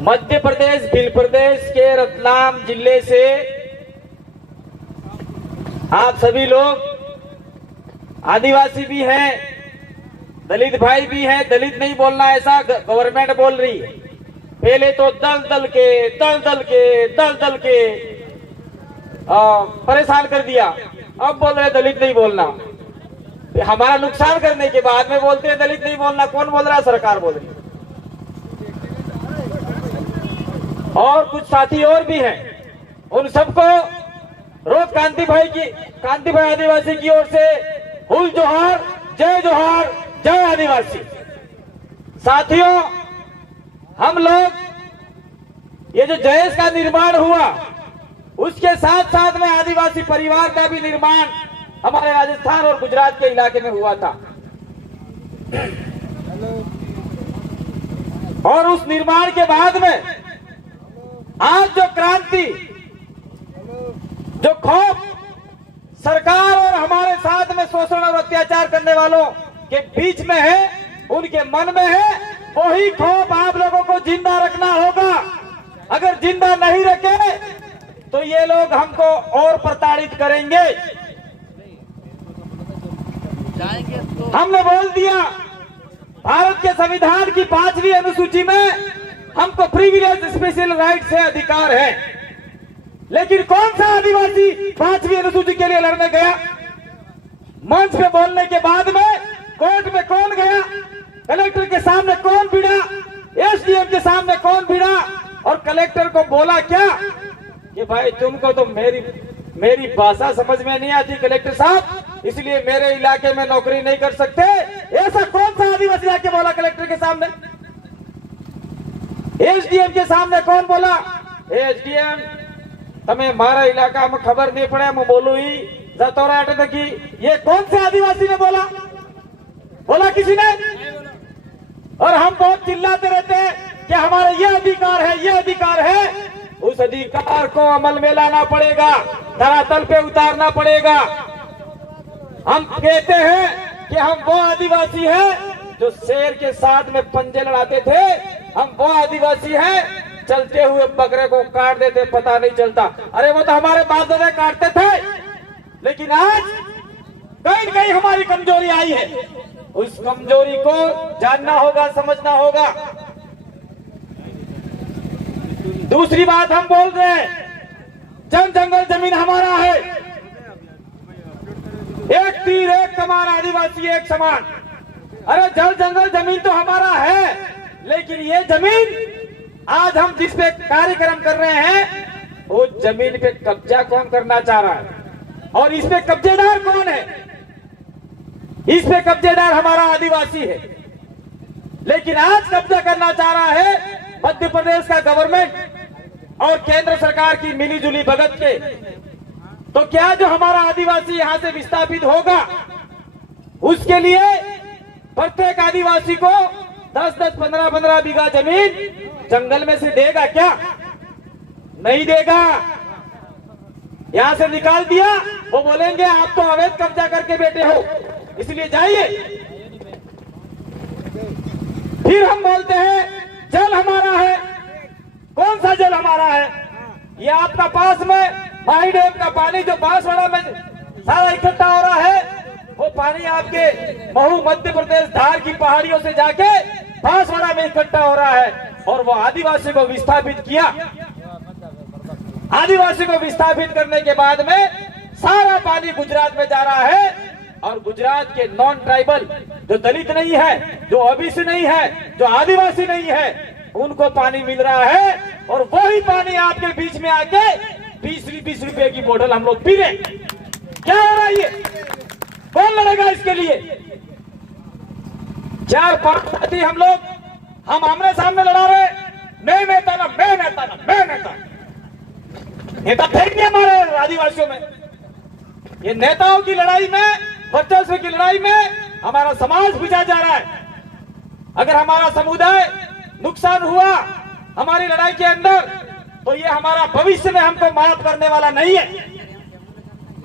मध्य प्रदेश भील प्रदेश के रतलाम जिले से आप सभी लोग आदिवासी भी हैं, दलित भाई भी हैं। दलित नहीं बोलना, ऐसा गवर्नमेंट बोल रही है। पहले तो दल दल के परेशान कर दिया, अब बोल रहे दलित नहीं बोलना। हमारा नुकसान करने के बाद में बोलते हैं दलित नहीं बोलना। कौन बोल रहा है? सरकार बोल रही है। और कुछ साथी और भी हैं, उन सबको रोज कांति भाई आदिवासी की ओर से हुल जोहार, जय आदिवासी। साथियों, हम लोग ये जो जयेश का निर्माण हुआ, उसके साथ साथ में आदिवासी परिवार का भी निर्माण हमारे राजस्थान और गुजरात के इलाके में हुआ था। और उस निर्माण के बाद में आज जो क्रांति, जो खौफ सरकार और हमारे साथ में शोषण और अत्याचार करने वालों के बीच में है, उनके मन में है, वही खौफ आप लोगों को जिंदा रखना होगा। अगर जिंदा नहीं रखे तो ये लोग हमको और प्रताड़ित करेंगे। हमने बोल दिया, भारत के संविधान की 5वीं अनुसूची में हमको प्रिविलेज स्पेशल राइट से अधिकार है। लेकिन कौन सा आदिवासी 5वीं अनुसूची के लिए लड़ने गया? मंच पे बोलने के बाद में कोर्ट में कौन गया? कलेक्टर के सामने कौन भिड़ा? एसडीएम के सामने कौन भिड़ा? और कलेक्टर को बोला क्या कि भाई तुमको तो मेरी भाषा समझ में नहीं आती कलेक्टर साहब, इसलिए मेरे इलाके में नौकरी नहीं कर सकते। ऐसा कौन सा आदिवासी आके बोला कलेक्टर के सामने? एसडीएम के सामने कौन बोला? एसडीएम तमें मारा इलाका में खबर नहीं पड़े, मैं बोलू ही जतो रहा कि ये कौन से आदिवासी ने बोला? बोला किसी ने? और हम बहुत चिल्लाते रहते हैं कि हमारा ये अधिकार है, ये अधिकार है। उस अधिकार को अमल में लाना पड़ेगा, धरातल पे उतारना पड़ेगा। हम कहते हैं कि हम वो आदिवासी हैं जो शेर के साथ में पंजे लड़ाते थे। हम वो आदिवासी हैं चलते हुए बकरे को काट देते, पता नहीं चलता। अरे वो तो हमारे बाप दादा काटते थे। लेकिन आज कहीं न कहीं हमारी कमजोरी आई है। उस कमजोरी को जानना होगा, समझना होगा। दूसरी बात हम बोल रहे हैं, जन जंगल जमीन हमारा है। एक तीर एक कमान, आदिवासी एक समान। अरे जल जंगल जमीन तो हमारा है, लेकिन ये जमीन आज हम जिस पे कार्यक्रम कर रहे हैं, वो जमीन पे कब्जा कौन करना चाह रहा है? और इस पे कब्जेदार कौन है? इस पे कब्जेदार हमारा आदिवासी है। लेकिन आज कब्जा करना चाह रहा है मध्य प्रदेश का गवर्नमेंट और केंद्र सरकार की मिलीजुली भगत के। तो क्या जो हमारा आदिवासी यहां से विस्थापित होगा, उसके लिए प्रत्येक आदिवासी को 10-10, 15-15 बीघा जमीन जंगल में से देगा क्या? नहीं देगा। यहां से निकाल दिया, वो बोलेंगे आप तो अवैध कब्जा करके बैठे हो, इसलिए जाइए। फिर हम बोलते हैं जल हमारा है। कौन सा जल हमारा है? ये आपका पास में माही डैम का पानी जो बांसवाड़ा में सारा इकट्ठा हो रहा है, वो पानी आपके महू मध्य प्रदेश धार की पहाड़ियों से जाके बांसवाड़ा में इकट्ठा हो रहा है। और वो आदिवासी को विस्थापित किया। आदिवासी को विस्थापित करने के बाद में सारा पानी गुजरात में जा रहा है। और गुजरात के नॉन ट्राइबल, जो दलित नहीं है, जो ओबीसी नहीं है, जो आदिवासी नहीं है, उनको पानी मिल रहा है। और वही पानी आपके बीच में आके 20 रुपए की बोतल हम लोग पी रहे। क्या हो रहा है ये? कौन लड़ेगा इसके लिए? 4-5 साथी हम लोग, हम आमने सामने लड़ा रहे। मैं नेता ना, मैं नेता ना, मैं नेता। नेता थे नहीं हमारे आदिवासियों में। ये नेताओं की लड़ाई में, वर्चस्व की लड़ाई में हमारा समाज बुझा जा रहा है। अगर हमारा समुदाय नुकसान हुआ हमारी लड़ाई के अंदर, तो ये हमारा भविष्य में हमको माफ करने वाला नहीं है।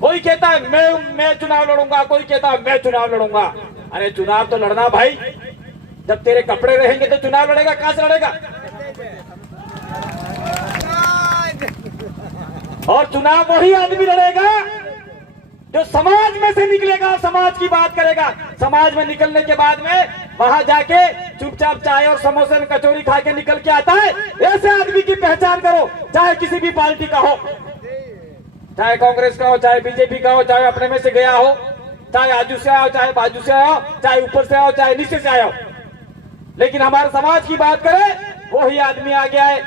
कोई कहता है मैं चुनाव लड़ूंगा, कोई कहता है मैं चुनाव लड़ूंगा। अरे चुनाव तो लड़ना भाई, जब तेरे कपड़े रहेंगे तो चुनाव लड़ेगा, कहां से लड़ेगा? और चुनाव वही आदमी लड़ेगा जो समाज में से निकलेगा, समाज की बात करेगा। समाज में निकलने के बाद में वहां जाके चुपचाप चाय और समोसे में कचौरी खा के निकल के आता है, ऐसे आदमी की पहचान करो, चाहे किसी भी पार्टी का हो, चाहे कांग्रेस का हो, चाहे बीजेपी का हो, चाहे अपने में से गया हो, चाहे आजू से आओ, चाहे बाजू से आओ, चाहे ऊपर से आओ, चाहे नीचे से आओ, लेकिन हमारे समाज की बात करें वही आदमी आ गया है।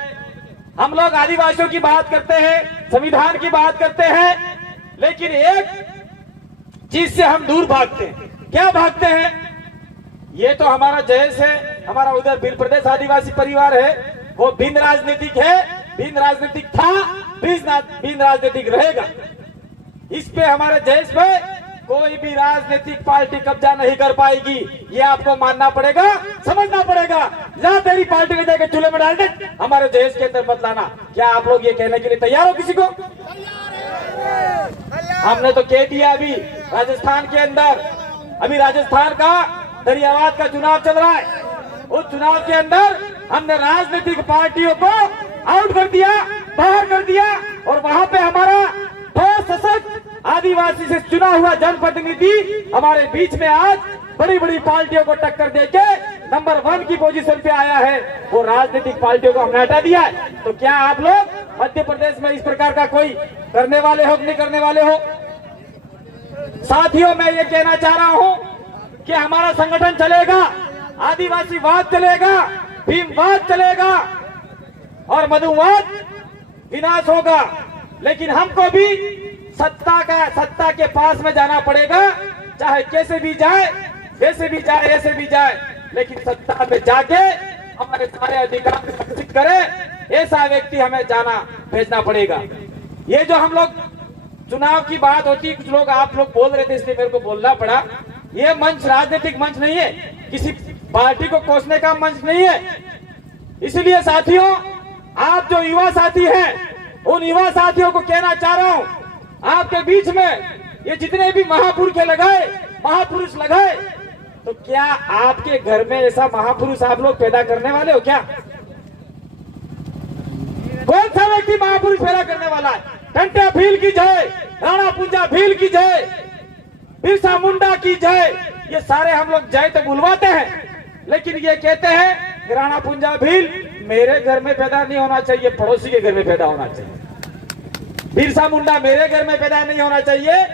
हम लोग आदिवासियों की बात करते हैं, संविधान की बात करते हैं, लेकिन एक चीज से हम दूर भागते हैं। क्या भागते हैं? ये तो हमारा जयेश है, हमारा उधर भील प्रदेश आदिवासी परिवार है, वो बिन राजनीतिक है, बिन राजनीतिक था, बिन राजनीतिक रहेगा। इस पे हमारे देश में कोई भी राजनीतिक पार्टी कब्जा नहीं कर पाएगी, ये आपको मानना पड़ेगा, समझना पड़ेगा। जहां तेरी पार्टी ले जाकर चूल्हे में डाल दे, हमारे देश के अंदर मत लाना। क्या आप लोग ये कहने के लिए तैयार हो किसी को? हमने तो कह दिया। अभी राजस्थान के अंदर, अभी राजस्थान का दरियावाद का चुनाव चल रहा है, उस चुनाव के अंदर हमने राजनीतिक पार्टियों को आउट कर दिया, बाहर कर दिया, और वहां पे हमारा सशक्त आदिवासी से चुना हुआ जनप्रतिनिधि हमारे बीच में आज बड़ी बड़ी पार्टियों को टक्कर देके नंबर 1 की पोजीशन पे आया है। वो राजनीतिक पार्टियों को हमने हटा दिया है। तो क्या आप लोग मध्य प्रदेश में इस प्रकार का कोई करने वाले हो कि नहीं करने वाले हो? साथियों, मैं ये कहना चाह रहा हूं कि हमारा संगठन चलेगा, आदिवासीवाद चलेगा, भीमवाद चलेगा और मधुवाद विनाश होगा, लेकिन हमको भी सत्ता के पास में जाना पड़ेगा, चाहे कैसे भी जाए, वैसे भी जाए, ऐसे भी जाए, लेकिन सत्ता में जाके हमारे सारे अधिकार सुरक्षित करे, ऐसा व्यक्ति हमें जाना भेजना पड़ेगा। ये जो हम लोग चुनाव की बात होती है, कुछ लोग आप लोग बोल रहे थे इसलिए मेरे को बोलना पड़ा। ये मंच राजनीतिक मंच नहीं है, किसी पार्टी को कोसने का मंच नहीं है। इसलिए साथियों, आप जो युवा साथी हैं, उन युवा साथियों को कहना चाह रहा हूं, आपके बीच में ये जितने भी महापुरुष लगाए, तो क्या आपके घर में ऐसा महापुरुष आप लोग पैदा करने वाले हो क्या? कौन सा व्यक्ति महापुरुष पैदा करने वाला है? टंट्या भील की जय, राणा पुंजा भील की जय, बिरसा मुंडा की जय, ये सारे हम लोग जय तो बुलवाते हैं, लेकिन ये कहते हैं कि राणा पुंजा भील मेरे घर में पैदा नहीं होना चाहिए, पड़ोसी के घर में पैदा होना चाहिए। बिरसा मुंडा मेरे घर में पैदा नहीं होना चाहिए,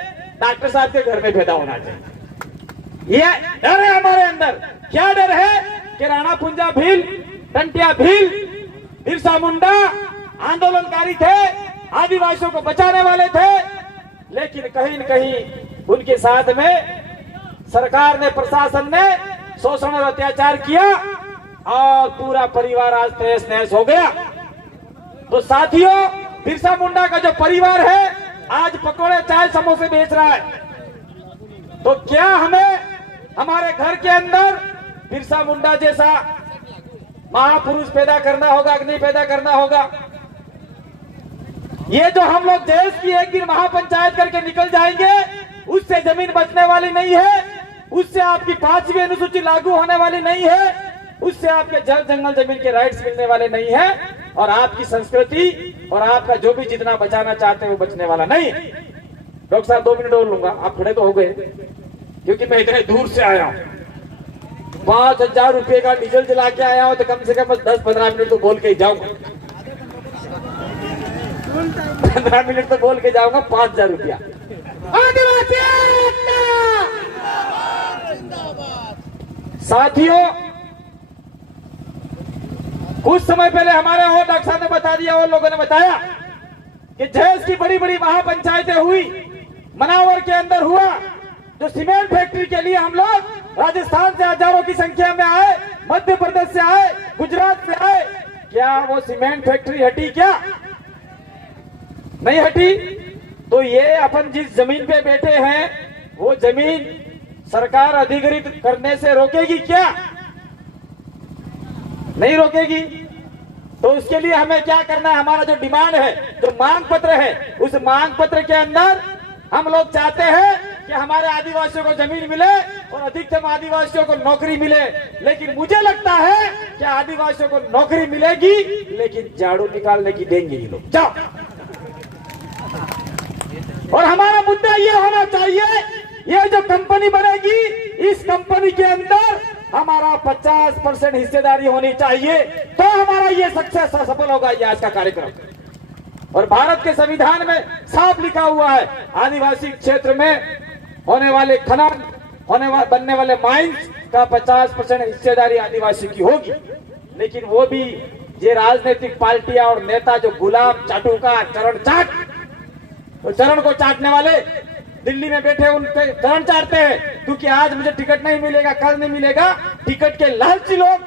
डॉक्टर साहब के घर में पैदा होना चाहिए। ये डर है हमारे अंदर। क्या डर है? कि राणा पुंजा भील, टंट्या भील, बिरसा मुंडा आंदोलनकारी थे, आदिवासियों को बचाने वाले थे, लेकिन कहीं न कहीं उनके साथ में सरकार ने, प्रशासन ने शोषण और अत्याचार किया और पूरा परिवार आज तहस नहस हो गया। तो साथियों, बिरसा मुंडा का जो परिवार है आज पकोड़े चाय समोसे बेच रहा है। तो क्या हमें हमारे घर के अंदर बिरसा मुंडा जैसा महापुरुष पैदा करना होगा कि नहीं पैदा करना होगा? ये जो हम लोग देश की एक दिन महापंचायत करके निकल जाएंगे, उससे जमीन बचने वाली नहीं है, उससे आपकी 5वीं अनुसूची लागू होने वाली नहीं है, उससे आपके जल जंगल जमीन के राइट्स मिलने वाले नहीं है, और आपकी संस्कृति और आपका जो भी जितना बचाना चाहते हैं वो बचने वाला नहीं। डॉक्टर साहब 2 मिनट और लूंगा, आप खड़े तो हो गए, क्योंकि मैं इतने दूर से आया हूँ। 5000 रुपए का डीजल जला के आया हूँ, तो कम से कम 10-15 मिनट तो बोल के ही जाऊंगा। 15 मिनट तो बोल के जाऊंगा। 5000 रुपया। साथियों, कुछ समय पहले हमारे और डॉक्टर साहब ने बता दिया, और लोगों ने बताया कि देश की बड़ी बड़ी महापंचायतें हुई, मनावर के अंदर हुआ, जो सीमेंट फैक्ट्री के लिए हम लोग राजस्थान से हजारों की संख्या में आए, मध्य प्रदेश से आए, गुजरात से आए, क्या वो सीमेंट फैक्ट्री हटी? क्या नहीं हटी? तो ये अपन जिस जमीन पे बैठे हैं, वो जमीन सरकार अधिग्रहित करने से रोकेगी क्या? नहीं रोकेगी। तो उसके लिए हमें क्या करना है? हमारा जो डिमांड है, जो मांग पत्र है, उस मांग पत्र के अंदर हम लोग चाहते हैं कि हमारे आदिवासियों को जमीन मिले और अधिकतम आदिवासियों को नौकरी मिले। लेकिन मुझे लगता है कि आदिवासियों को नौकरी मिलेगी, लेकिन झाड़ू निकालने की देंगे ये लोग। जाओ, और हमारा मुद्दा ये होना चाहिए, ये जो कंपनी बनेगी इस कंपनी के अंदर हमारा 50% हिस्सेदारी होनी चाहिए, तो हमारा ये सक्सेस सफल होगा ये आज का कार्यक्रम। और भारत के संविधान में साफ लिखा हुआ है, आदिवासी क्षेत्र में होने वाले खनन, बनने वाले माइंस का 50% हिस्सेदारी आदिवासी की होगी। लेकिन वो भी ये राजनीतिक पार्टियां और नेता जो गुलाम चाटू का चरण चाट, तो चरण को चाटने वाले दिल्ली में बैठे उनके चरण चाटते हैं, क्योंकि आज मुझे टिकट नहीं मिलेगा, कल नहीं मिलेगा। टिकट के लालची लोग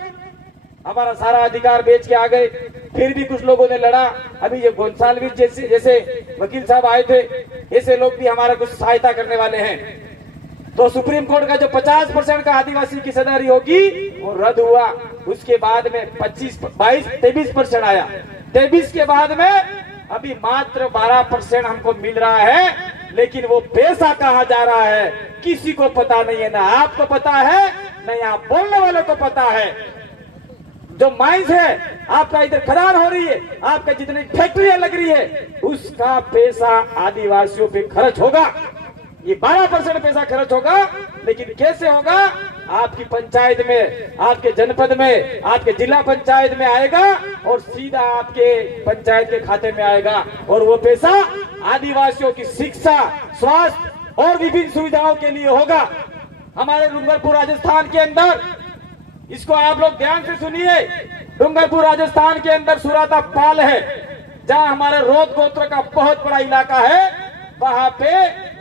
हमारा सारा अधिकार बेच के आ गए। फिर भी कुछ लोगों ने लड़ा। अभी ये गोंसाल्विस जैसे वकील साहब आए थे, ऐसे लोग भी हमारा कुछ सहायता करने वाले हैं। तो सुप्रीम कोर्ट का जो 50% का आदिवासी की हिस्सेदारी होगी वो रद्द हुआ। उसके बाद में 23% आया। 23 के बाद में अभी मात्र 12% हमको मिल रहा है। लेकिन वो पैसा कहाँ जा रहा है किसी को पता नहीं है, ना आपको पता है ना यहाँ बोलने वालों को पता है। जो माइंस है आपका इधर खदान हो रही है, आपका जितनी फैक्ट्रियां लग रही है, उसका पैसा आदिवासियों पे खर्च होगा। ये 12% पैसा खर्च होगा। लेकिन कैसे होगा? आपकी पंचायत में, आपके जनपद में, आपके जिला पंचायत में आएगा और सीधा आपके पंचायत के खाते में आएगा। और वो पैसा आदिवासियों की शिक्षा, स्वास्थ्य और विभिन्न सुविधाओं के लिए होगा। हमारे डूंगरपुर राजस्थान के अंदर, इसको आप लोग ध्यान से सुनिए, डूंगरपुर राजस्थान के अंदर सुराता पाल है, जहां हमारे रोद गोत्र का बहुत बड़ा इलाका है। वहां पे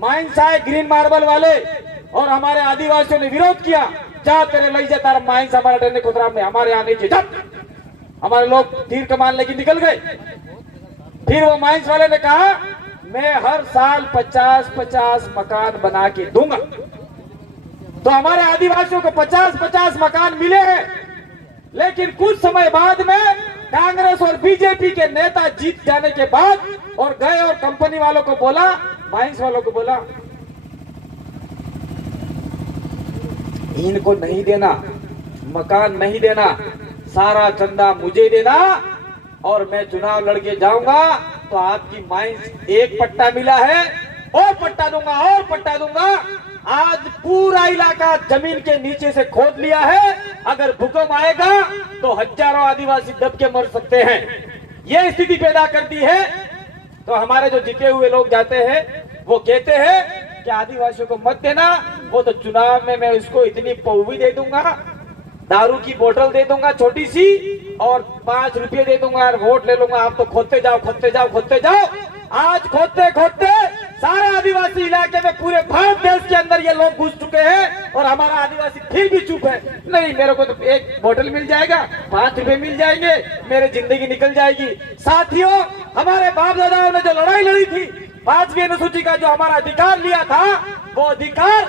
माइंस आए ग्रीन मार्बल वाले और हमारे आदिवासियों ने विरोध किया। जा तेरे लई जाता माइंस हमारा डरने खुदरा में हमारे यहाँ नहीं जब हमारे लोग तीर कमान लेके निकल गए। फिर वो माइंस वाले ने कहा मैं हर साल 50-50 मकान बना के दूंगा। तो हमारे आदिवासियों को 50-50 मकान मिले हैं। लेकिन कुछ समय बाद में कांग्रेस और बीजेपी के नेता जीत जाने के बाद और गए और कंपनी वालों को बोला, माइंस वालों को बोला इनको नहीं देना, मकान नहीं देना, सारा चंदा मुझे देना और मैं चुनाव लड़के जाऊंगा तो आपकी माइंस एक पट्टा मिला है और पट्टा दूंगा और पट्टा दूंगा। आज पूरा इलाका जमीन के नीचे से खोद लिया है। अगर भूकंप आएगा तो हजारों आदिवासी दब के मर सकते हैं। ये स्थिति पैदा कर दी है। तो हमारे जो जीते हुए लोग जाते हैं वो कहते हैं कि आदिवासियों को मत देना, वो तो चुनाव में मैं उसको इतनी पौवी दे दूंगा, दारू की बोतल दे दूंगा छोटी सी और 5 रुपये दे दूंगा और वोट ले लूंगा। आप तो खोदते जाओ खोदते जाओ खोदते जाओ। आज खोदते खोदते सारे आदिवासी इलाके में पूरे भारत देश के अंदर ये लोग घुस चुके हैं और हमारा आदिवासी फिर भी चुप है। नहीं, मेरे को तो एक बोतल मिल जाएगा, 5 रुपए मिल जाएंगे, मेरी जिंदगी निकल जाएगी। साथियों, हमारे बाप दादाओं ने जो लड़ाई लड़ी थी 5वीं अनुसूची का जो हमारा अधिकार लिया था, वो अधिकार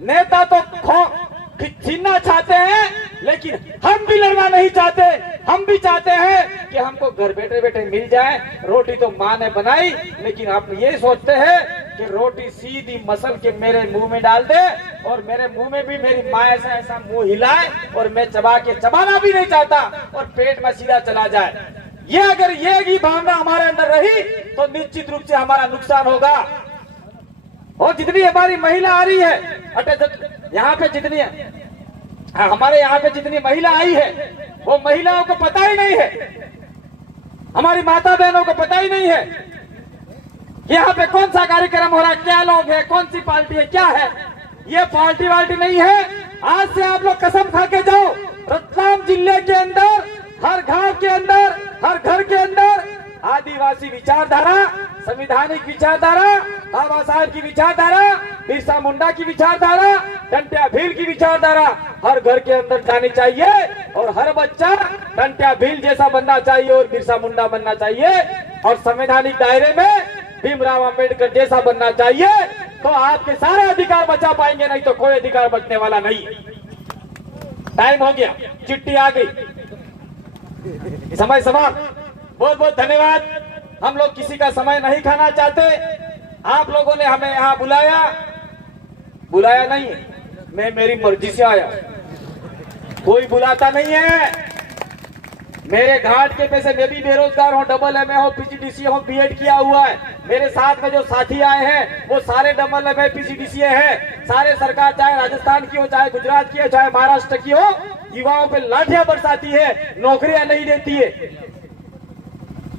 नेता तो छीनना चाहते हैं, लेकिन हम भी लड़ना नहीं चाहते। हम भी चाहते हैं कि हमको घर बैठे बैठे मिल जाए। रोटी तो माँ ने बनाई, लेकिन आप ये सोचते हैं कि रोटी सीधी मसल के मेरे मुंह में डाल दे और मेरे मुंह में भी मेरी माँ ऐसा ऐसा मुंह हिलाए और मैं चबा के चबाना भी नहीं चाहता और पेट में सीधा चला जाए। ये अगर ये ही भावना हमारे अंदर रही तो निश्चित रूप से हमारा नुकसान होगा। और जितनी हमारी महिला आ रही है यहाँ पे, जितनी हमारे यहाँ पे जितनी महिला आई है वो महिलाओं को पता ही नहीं है, हमारी माता बहनों को पता ही नहीं है कि यहाँ पे कौन सा कार्यक्रम हो रहा है, क्या लोग है, कौन सी पार्टी है, क्या है। ये पार्टी वार्टी नहीं है। आज से आप लोग कसम खा के जाओ, रतलाम जिले के अंदर हर गांव के अंदर, हर घर के अंदर आदिवासी विचारधारा, संवैधानिक विचारधारा, बाबा साहब की विचारधारा, बिरसा मुंडा की विचारधारा, टंट्या भील की विचारधारा हर घर के अंदर जानी चाहिए और हर बच्चा टंट्या भील जैसा बनना चाहिए और बिरसा मुंडा बनना चाहिए और संवैधानिक दायरे में भीमराव अंबेडकर जैसा बनना चाहिए। तो आपके सारे अधिकार बचा पाएंगे, नहीं तो कोई अधिकार बचने वाला नहीं। टाइम हो गया, चिट्ठी आ गई, समय समाप्त। बहुत बहुत धन्यवाद। हम लोग किसी का समय नहीं खाना चाहते। आप लोगों ने हमें यहाँ बुलाया नहीं, मैं मेरी मर्जी से आया, कोई बुलाता नहीं है। मेरे घाट के पैसे, मैं भी बेरोजगार हूँ, डबल MA हूँ, PGDC हूँ, B.Ed किया हुआ है। मेरे साथ में जो साथी आए हैं वो सारे डबल एमए पीसीडीसीए हैं, सारे सरकार चाहे राजस्थान की हो, चाहे गुजरात की हो, चाहे महाराष्ट्र की हो, युवाओं पे लाठियां बरसाती है, नौकरियां नहीं देती है।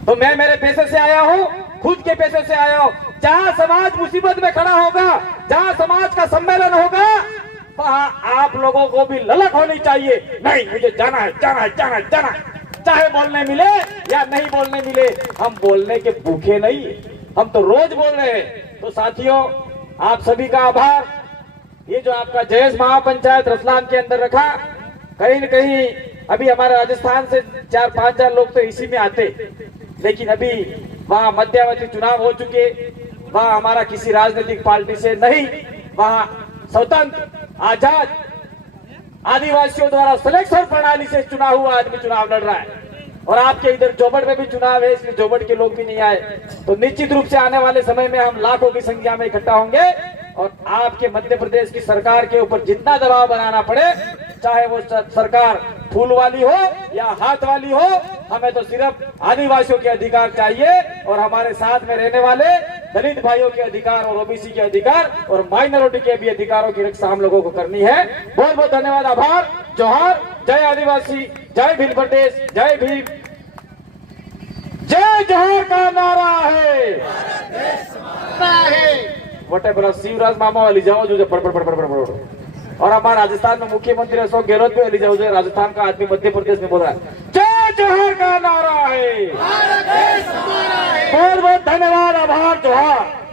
तो मैं मेरे पैसे से आया हूं, खुद के पैसे से आया हूं। जहां समाज मुसीबत में खड़ा होगा, जहां समाज का सम्मेलन होगा, वहां आप लोगों को भी ललक होनी चाहिए, नहीं मुझे जाना है, जाना है, जाना है, जाना है। चाहे बोलने मिले या नहीं बोलने मिले, हम बोलने के भूखे नहीं, हम तो रोज बोल रहे हैं। तो साथियों, आप सभी का आभार। ये जो आपका जयेश महापंचायत रतलाम के अंदर रखा, कहीं न कहीं अभी हमारे राजस्थान से 4-5 हजार लोग तो इसी में आते, लेकिन अभी वहां मध्यावधि चुनाव हो चुके, वहां हमारा किसी राजनीतिक पार्टी से नहीं, वहां स्वतंत्र आजाद आदिवासियों द्वारा सिलेक्शन प्रणाली से चुना हुआ आदमी चुनाव लड़ रहा है। और आपके इधर जोबड़ में भी चुनाव है, इसलिए जोबड़ के लोग भी नहीं आए। तो निश्चित रूप से आने वाले समय में हम लाखों की संख्या में इकट्ठा होंगे और आपके मध्य प्रदेश की सरकार के ऊपर जितना दबाव बनाना पड़े, चाहे वो सरकार फूल वाली हो या हाथ वाली हो, हमें तो सिर्फ आदिवासियों के अधिकार चाहिए और हमारे साथ में रहने वाले दलित भाइयों के अधिकार और ओबीसी के अधिकार और माइनॉरिटी के भी अधिकारों की रक्षा हम लोगों को करनी है। बहुत बहुत धन्यवाद, आभार, जोहार, जय आदिवासी, जय भील प्रदेश, जय भीम, जय जोहार का नारा है। वटेवर शिवराज मामा वाली जाओ जो फड़। और हमारा राजस्थान में मुख्यमंत्री अशोक गहलोत भी वाली जाओ, राजस्थान का आदमी मध्य प्रदेश में बोल रहा है जय जोहार का नारा है। बहुत बहुत धन्यवाद, आभार, जोहार।